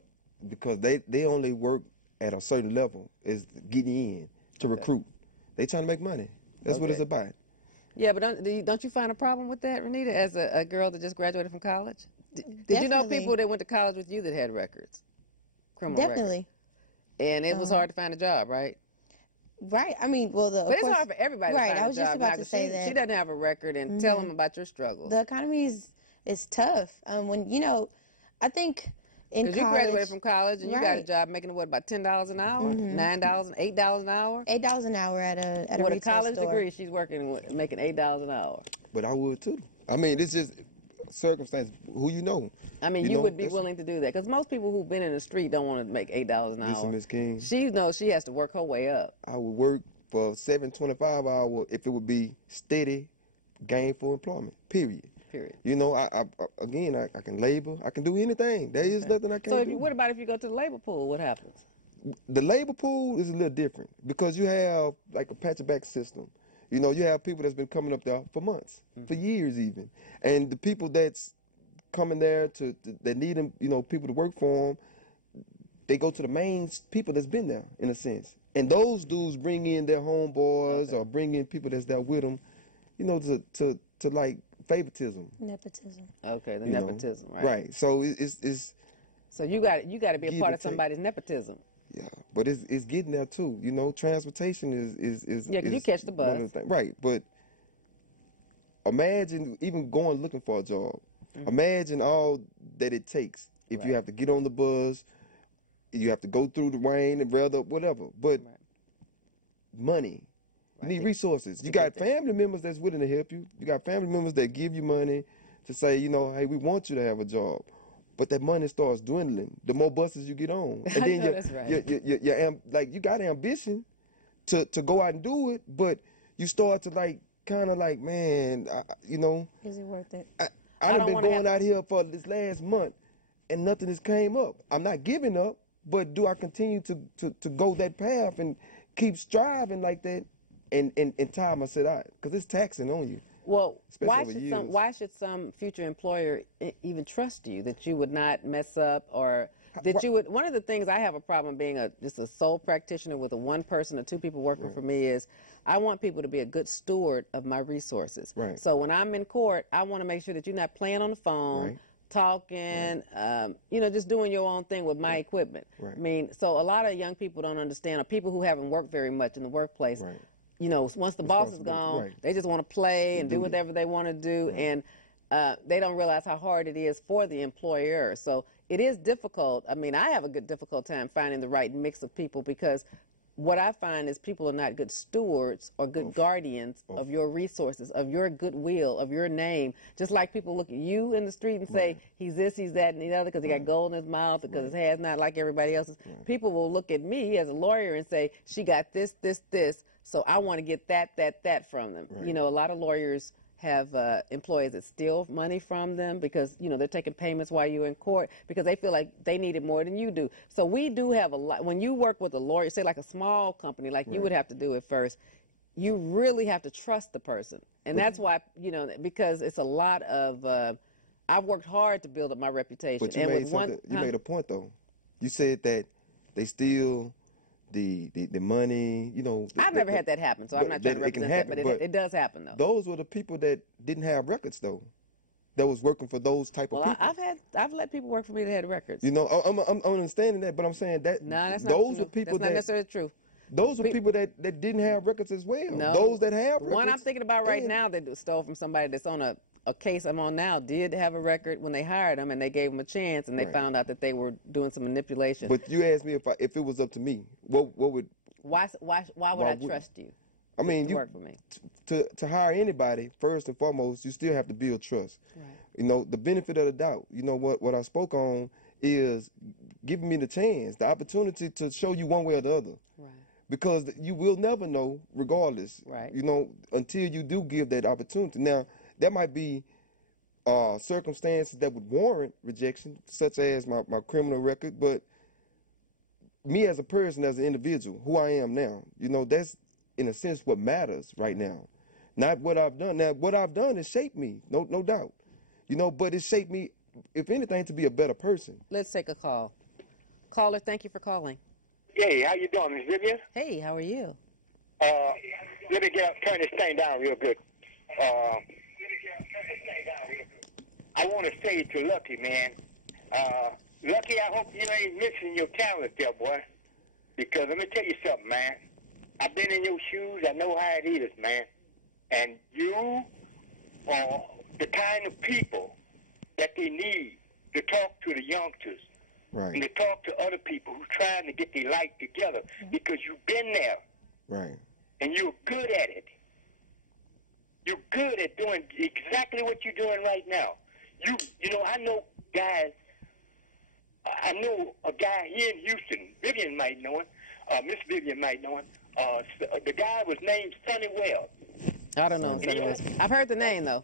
because they only work at a certain level, is getting in to recruit. They trying to make money. That's what it's about. Yeah, but don't you find a problem with that, ReNita, as a girl that just graduated from college? Did you know people that went to college with you that had records, criminal records? And it was hard to find a job, right? Right. I mean, well, but it's hard for everybody to find a job. I was just about to say that. She doesn't have a record, and tell them about your struggles. The economy is tough. When I think in college, because you graduated from college and you got a job making about $10 an hour, $9, $8 an hour. $8 an hour at a with retail a college store. degree. She's making $8 an hour. But I would too. I mean, it's just circumstance. Who you know? I mean, you would be willing to do that because most people who've been in the street don't want to make $8 an hour. Listen, Ms. King. She knows she has to work her way up. I would work for $7.25 an hour if it would be steady, gainful employment. Period. You know, I can labor. I can do anything. There is nothing I can't do. So what about if you go to the labor pool? What happens? The labor pool is a little different because you have like a patch-back system. You know, you have people that's been coming up there for months, for years even. And the people that's coming there that need them, people to work for them, they go to the main people that's been there, in a sense. And those dudes bring in their homeboys or bring in people that's there with them, to like favoritism. Nepotism. Okay, the nepotism, right? Right. So it's so you got to be a part of somebody's nepotism. Yeah, but it's getting there too. Transportation is yeah, 'cause you catch the bus. Right, but imagine even going looking for a job. Imagine all that it takes if you have to get on the bus, you have to go through the rain and weather, whatever. But money. You need resources. You got family members that's willing to help you. You got family members that give you money to say, hey, we want you to have a job. But that money starts dwindling the more buses you get on. And then you got ambition to go out and do it, but you start to man, is it worth it? I done been going out here for this last month and nothing has came up. I'm not giving up, but do I continue to go that path and keep striving like that? And time I said because it's taxing on you. Well, why should some future employer even trust you that you would not mess up or that you would? One of the things I have a problem being just a sole practitioner with one person or two people working for me is I want people to be a good steward of my resources. Right. So when I'm in court, I want to make sure that you're not playing on the phone. Talking, just doing your own thing with my equipment. Right. I mean, so a lot of young people don't understand, or people who haven't worked very much in the workplace. Right. Once the boss is gone, they just want to play and do whatever they want to do, and they don't realize how hard it is for the employer. So it is difficult. I mean, I have a difficult time finding the right mix of people because what I find is people are not good stewards or good guardians of your resources, of your goodwill, of your name. Just like people look at you in the street and say, he's this, he's that, and the other because he got gold in his mouth, because his hair's not like everybody else's. People will look at me as a lawyer and say, she got this, this, this, so I want to get that from them. A lot of lawyers have employees that steal money from them because, they're taking payments while you're in court because they feel like they need it more than you do. So we do have a lot. When you work with a lawyer, say like a small company, like you would have to do it first, you really have to trust the person. And that's why, because it's a lot of, I've worked hard to build up my reputation. But you made a point, though. You said that they steal the money, I've never had that happen, so I'm not trying to represent that, but it does happen, though. Those were the people that didn't have records, though, that was working for those type of people. I've let people work for me that had records. I'm understanding that, but I'm saying that those are people that's not necessarily true. Those are people that didn't have records as well. No. Those that have records. One I'm thinking about right now that stole from somebody that's on a case I'm on now did have a record when they hired them and they gave them a chance and they found out that they were doing some manipulation. But you asked me if it was up to me, what would? Why would I trust you? I mean, to work for me. To hire anybody, first and foremost, you still have to build trust. Right. The benefit of the doubt. What I spoke on is giving me the chance, the opportunity to show you one way or the other. Right. Because you will never know, regardless. Right. You know, until you do give that opportunity. Now, there might be circumstances that would warrant rejection, such as my criminal record, but me as a person, as an individual, who I am now, you know, that's in a sense what matters right now. Not what I've done. Now, what I've done has shaped me, no doubt. You know, but it shaped me, if anything, to be a better person. Let's take a call. Caller, thank you for calling. Hey, how you doing, Miss Vivian? Hey, how are you? Let me turn this thing down real good. I want to say to Lucky, man, Lucky, I hope you ain't missing your talent there, boy. Because let me tell you something, man. I've been in your shoes. I know how it is, man. And you are the kind of people that they need to talk to the youngsters. Right. And to talk to other people who's trying to get their life together because you've been there. Right. And you're good at it. You're good at doing exactly what you're doing right now. You know, I know guys. I know a guy here in Houston. Vivian might know him. Miss Vivian might know him. The guy was named Sonny Wells. I don't know. Sonny Wells. I've heard the name, though.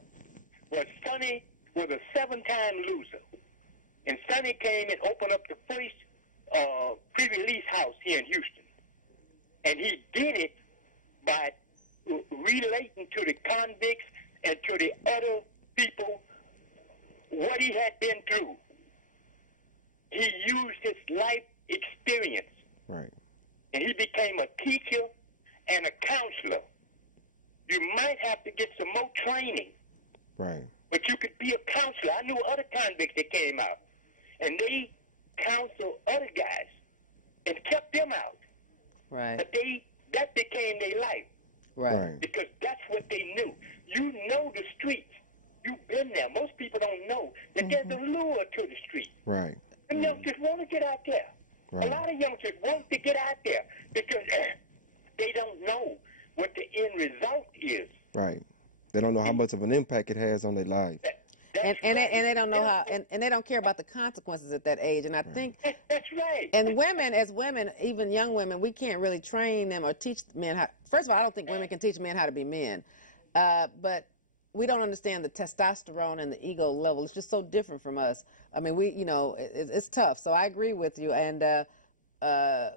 Well, Sonny was a 7-time loser. And Sonny came and opened up the first pre-release house here in Houston. And he did it by relating to the convicts and to the other people what he had been through. He used his life experience. Right. And he became a teacher and a counselor. You might have to get some more training. Right. But you could be a counselor. I knew other convicts that came out. And they counseled other guys and kept them out. Right. But that became their life. Right. Because that's what they knew. You know the streets. You've been there. Most people don't know that there's a lure to the street. Right. And youngsters want to get out there. Right. A lot of youngsters want to get out there because they don't know what the end result is. Right. They don't know how much of an impact it has on their life. And they don't know how, and they don't care about the consequences at that age. And I think that's right. And women, as women, even young women, we can't really train them or teach men how. First of all, I don't think women can teach men how to be men, but we don't understand the testosterone and the ego level. It's just so different from us. I mean, it's tough. So I agree with you, and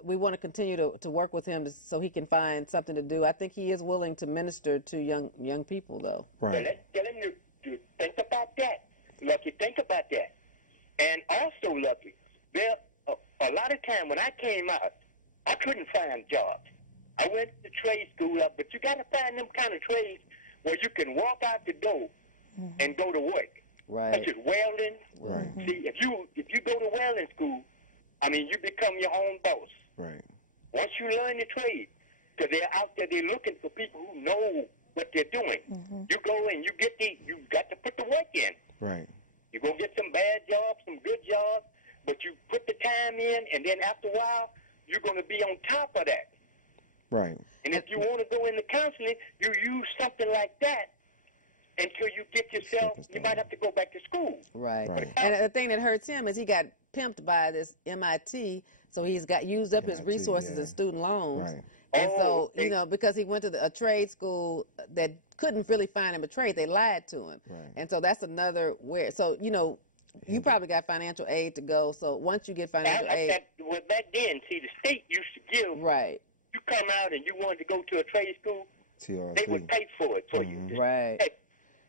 we want to continue to work with him so he can find something to do. I think he is willing to minister to young people, though. Right. Tell him to think about that, Lucky. Think about that. And also, Lucky, there a lot of time when I came out, I couldn't find jobs. I went to trade school, but you got to find them kind of trades where you can walk out the door and go to work. Right. Such as welding. Right. See, if you go to welding school, I mean, you become your own boss. Right. Once you learn the trade, because they're out there, they're looking for people who know what they're doing. You go and you got to put the work in. Right. You go get some bad jobs, some good jobs, but you put the time in, and then after a while, you're going to be on top of that. Right. And if you want to go into counseling, you use something like that until you get yourself, you might have to go back to school. Right. Right. And the thing that hurts him is he got pimped by this MIT, so he's got used up his MIT, resources yeah. and student loans. Right. And so, because he went to a trade school that couldn't really find him a trade, they lied to him. Right. And so that's another so, you probably got financial aid to go. So once you get financial aid. Back then, see, the state used to give. Right. You come out and you wanted to go to a trade school, TRT. they would pay for it for you. Right. Hey,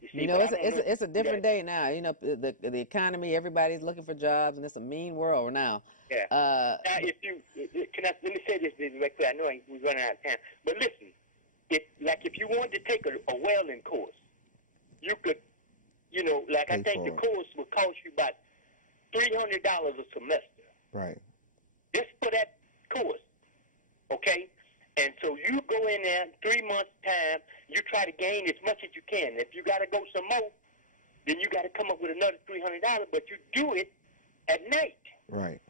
you see, it's a different day now. The economy, everybody's looking for jobs, and it's a mean world now. Yeah. Now, let me say this right quick. I know we're running out of time, but listen, if you wanted to take a welding course, you could, I think the course would cost you about $300 a semester. Right. Just for that course, okay? And so you go in there 3 months' time, you try to gain as much as you can. If you got to go some more, then you got to come up with another $300, but you do it at night. Right.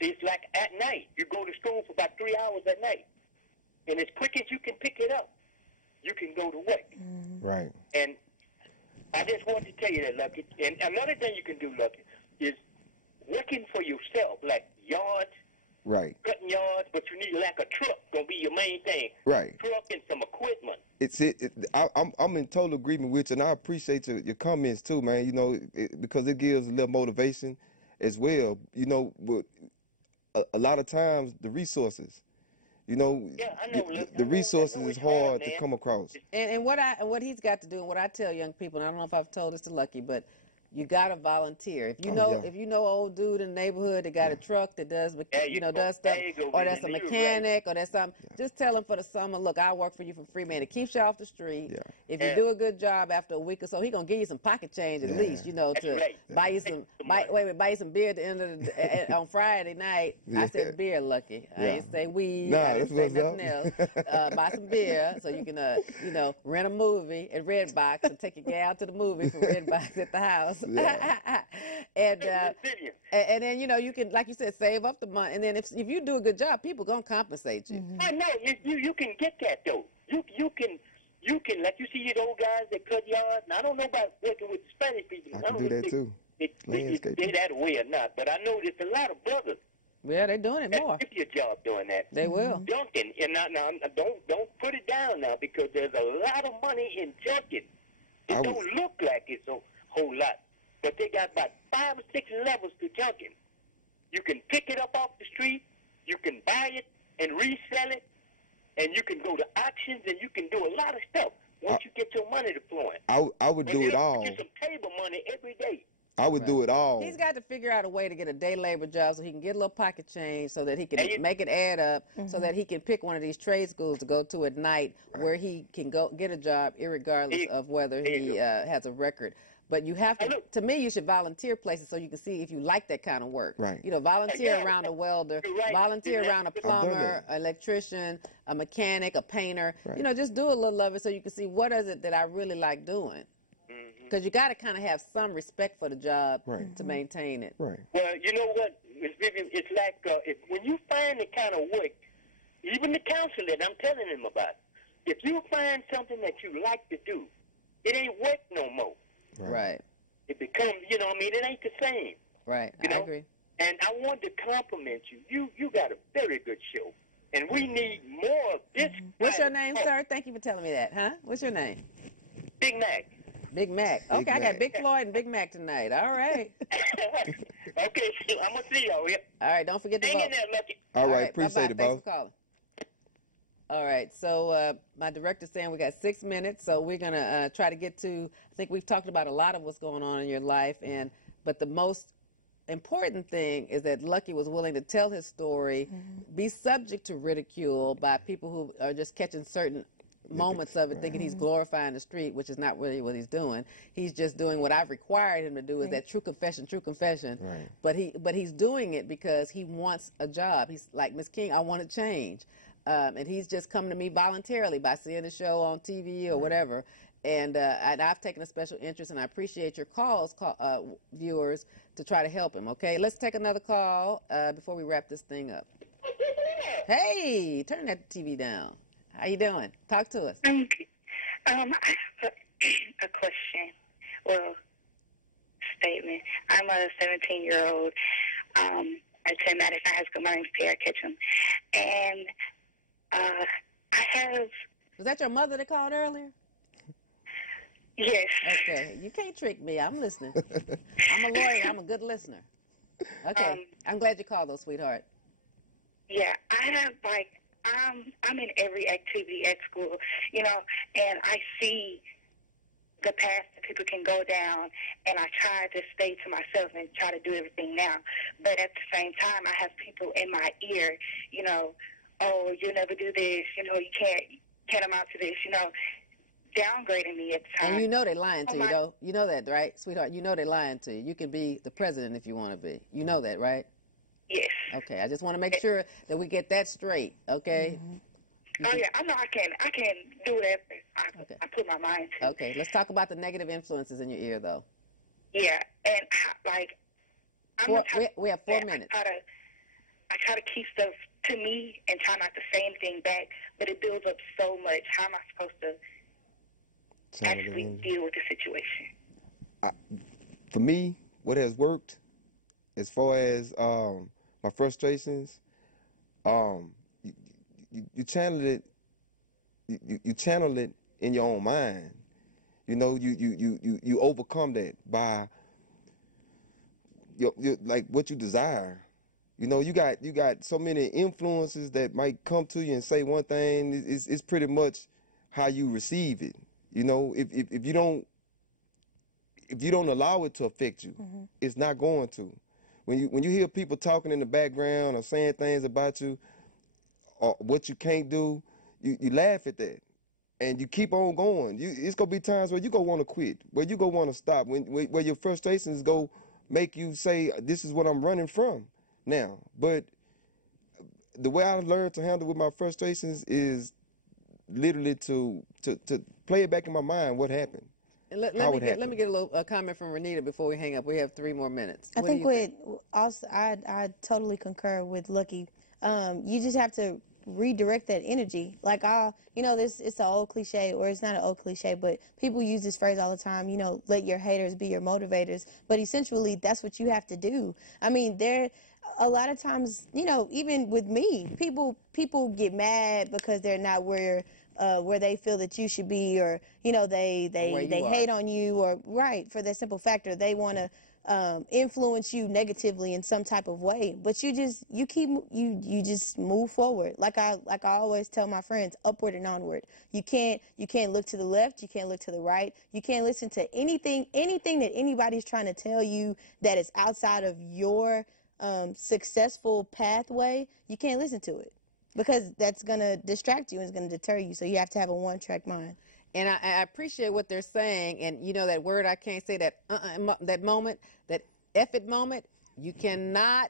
See, it's like at night. You go to school for about 3 hours at night. And as quick as you can pick it up, you can go to work. Right. And I just wanted to tell you that, Lucky. And another thing you can do, Lucky, is working for yourself, like yards, Right. cutting yards, but you need like a truck gonna be your main thing. Right. Truck and some equipment. I'm in total agreement with you, and I appreciate your comments too, man. You know, because it gives a little motivation as well. You know, but a lot of times the resources, you know, Yeah, I know. the resources I know is it's hard, hard to man. come across. And what he's got to do, and what I tell young people, and I don't know if I've told this to Lucky, but you gotta volunteer. If you know, yeah. if you know an old dude in the neighborhood that got a truck that does, does stuff, There you go, or that's a Vivian. You're mechanic, or that's something, just tell him for the summer, look, I'll work for you for free, man. It keeps you off the street. Yeah. If you do a good job after a week or so, he gonna give you some pocket change at least, to right. buy you some, buy you some beer at the end of the on Friday night. I said beer, Lucky. I ain't say weed. I didn't say nothing else. Buy some beer so you can, rent a movie at Redbox and take your gal to the movie from Redbox at the house. Yeah. and then you can, like you said, save up the money, and then if you do a good job, people gonna compensate you. I know you can get that though. You can like you see these old guys that cut yards. And I don't know about working with Spanish people. I can do that too. They that way or not, but I know there's a lot of brothers. Yeah, they're doing it more. Give you a job doing that. They will. Junking, and now don't put it down now because there's a lot of money in junking. It don't look like it's a whole lot, but they got about 5 or 6 levels to junking. You can pick it up off the street, you can buy it and resell it, and you can go to auctions and you can do a lot of stuff once you get your money deployed. I would do it all. Get some table money every day. I would do it all. He's got to figure out a way to get a day labor job so he can get a little pocket change so that he can make it add up so that he can pick one of these trade schools to go to at night where he can go get a job irregardless of whether he has a record. But you have to me, you should volunteer places so you can see if you like that kind of work. Right. Volunteer around a welder, volunteer around a plumber, electrician, a mechanic, a painter. Right. Just do a little of it so you can see what is it that I really like doing. Because you got to kind of have some respect for the job to maintain it. Right. Well, you know what, Ms. Vivian, it's like when you find the kind of work, even the counselor that I'm telling him about, if you find something that you like to do, it ain't work no more. Right. It becomes, it ain't the same. Right. I agree. And I want to compliment you. You got a very good show. And we need more of this. What's your name, sir? Thank you for telling me that, huh? What's your name? Big Mac. Big Mac. Okay, I got Big Floyd and Big Mac tonight. All right. Okay, I'm going to see y'all here. All right, don't forget to vote. Hang in there, Lucky. All right, appreciate it, boss. Thanks for calling. All right, so my director's saying we got 6 minutes, so we're going to try to get to, I think we've talked about a lot of what's going on in your life, but the most important thing is that Lucky was willing to tell his story, be subject to ridicule by people who are just catching certain moments of it, thinking he's glorifying the street, which is not really what he's doing. He's just doing what I've required him to do, is that true confession. Right. But he's doing it because he wants a job. He's like, Miss King, I want to change. And he's just come to me voluntarily by seeing the show on TV or whatever. And I've taken a special interest, and I appreciate your calls, viewers, to try to help him, okay? Let's take another call before we wrap this thing up. Hey, turn that TV down. How you doing? Talk to us. Okay. I have a question, well, statement. I'm a 17-year-old. I attend Madison High School. My name's Pierre Ketchum. And I have... Was that your mother that called earlier? Yes. Okay. You can't trick me. I'm listening. I'm a lawyer. I'm a good listener. Okay. I'm glad you called, though, sweetheart. Yeah, I have, I'm in every activity at school, and I see the path that people can go down, and I try to stay to myself and try to do everything now. But at the same time, I have people in my ear, oh, you'll never do this, you can't amount to this, downgrading me at the time. And you know they're lying to you, though. You know that, right, sweetheart? You know they're lying to you. You can be the president if you want to be. You know that, right? Yes. Okay, I just want to make sure that we get that straight, okay? Oh, yeah, I know I can do whatever I put my mind to. Okay, let's talk about the negative influences in your ear, though. Yeah, and, we have 4 minutes. I try to keep stuff to me and try not to say anything back, but it builds up so much. How am I supposed to actually deal with the situation? For me, what has worked as far as my frustrations, you, you channel it. You channel it in your own mind. You know, you overcome that by your like what you desire. You know, you got so many influences that might come to you and say one thing. It's pretty much how you receive it. You know, if you don't allow it to affect you, it's not going to. When you hear people talking in the background or saying things about you or what you can't do, you laugh at that. And you keep on going. It's gonna be times where you go want to quit, where you go want to stop, where your frustrations go make you say, "This is what I'm running from now." But the way I learned to handle with my frustrations is literally to play it back in my mind what happened. Let me get a little comment from ReNita before we hang up. We have 3 more minutes. I think I totally concur with Lucky. You just have to redirect that energy. Like it's an old cliche, or it's not an old cliche, but people use this phrase all the time. You know, let your haters be your motivators. But essentially, that's what you have to do. I mean, a lot of times, you know, even with me, people get mad because they're not where they feel that you should be, or you know, they hate on you, or right, for that simple factor, they want to influence you negatively in some type of way. But you just move forward. Like I always tell my friends, upward and onward. You can't look to the left, you can't look to the right, you can't listen to anything that anybody's trying to tell you that is outside of your successful pathway. You can't listen to it, because that's going to distract you and it's going to deter you. So you have to have a one-track mind. And I appreciate what they're saying. And you know that word I can't say, that moment, that effort moment, you cannot,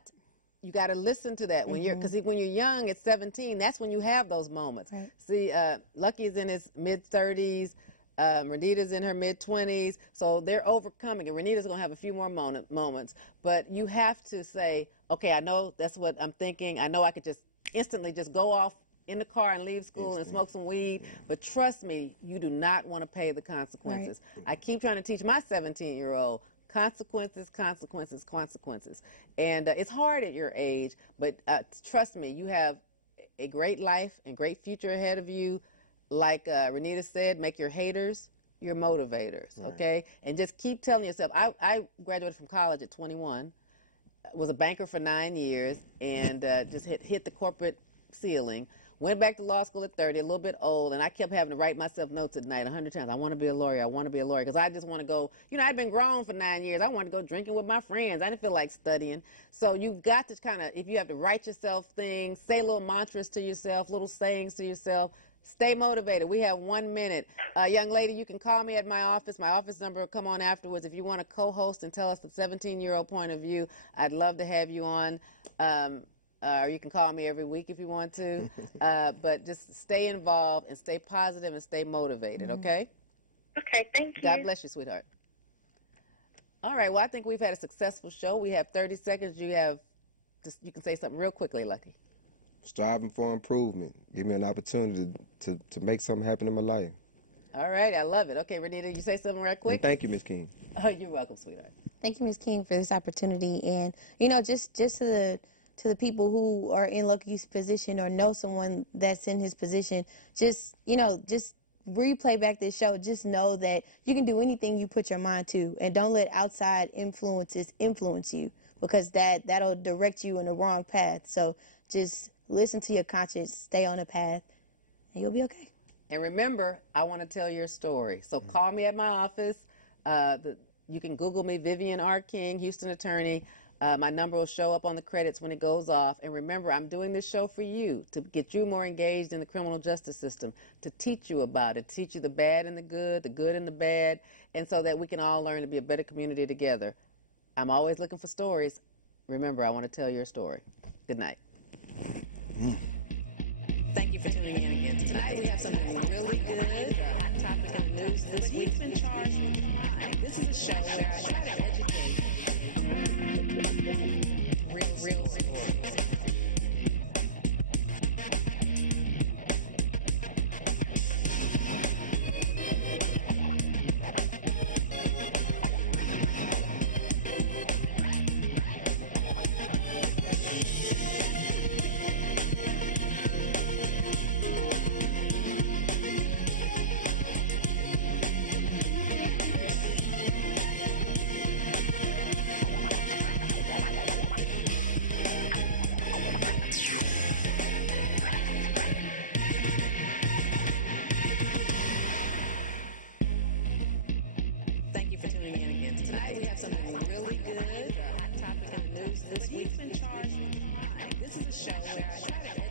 you got to listen to that when because when you're young at 17, that's when you have those moments. Right. See, Lucky's in his mid-30s. ReNita's in her mid-20s, so they're overcoming it. ReNita's going to have a few more moments, but you have to say, okay, I know that's what I'm thinking. I know I could just instantly just go off in the car and leave school and smoke some weed, but trust me, you do not want to pay the consequences. Right. I keep trying to teach my 17-year-old consequences. And it's hard at your age, but trust me, you have a great life and great future ahead of you. Like ReNita said, make your haters your motivators, okay? And just keep telling yourself, I graduated from college at 21, was a banker for 9 years, and just hit the corporate ceiling. Went back to law school at 30, a little bit old, and I kept having to write myself notes at night 100 times. I want to be a lawyer. I want to be a lawyer, because I just want to go. You know, I'd been grown for 9 years. I wanted to go drinking with my friends. I didn't feel like studying. So you've got to kind of, if you have to write yourself things, say little mantras to yourself, little sayings to yourself, stay motivated. We have 1 minute. Young lady, you can call me at my office. My office number will come on afterwards. If you want to co-host and tell us the 17-year-old point of view, I'd love to have you on. Or you can call me every week if you want to. But just stay involved and stay positive and stay motivated, okay? Okay, thank you. God bless you, sweetheart. All right, well, I think we've had a successful show. We have 30 seconds. You can say something real quickly, Lucky. Striving for improvement. Give me an opportunity to make something happen in my life. All right, I love it. Okay, ReNita, you say something right quick? And thank you, Ms. King. Oh, you're welcome, sweetheart. Thank you, Ms. King, for this opportunity. And, you know, just to the people who are in Lucky's position or know someone that's in his position, just replay back this show. Just know that you can do anything you put your mind to, and don't let outside influences influence you, because that'll direct you in the wrong path. So just listen to your conscience, stay on the path, and you'll be okay. And remember, I want to tell your story. So call me at my office. You can Google me, Vivian R. King, Houston attorney. My number will show up on the credits when it goes off. And remember, I'm doing this show for you, to get you more engaged in the criminal justice system, to teach you about it, teach you the bad and the good and the bad, and so that we can all learn to be a better community together. I'm always looking for stories. Remember, I want to tell your story. Good night. Thank you for tuning in again. Tonight we have something really good. Hot topic in the news this week. He's been charged with crime. This is a show where I try to educate real stories. Tonight we have something really good, a hot topic in the news this week. He's been charged with crime. This is a show where I try to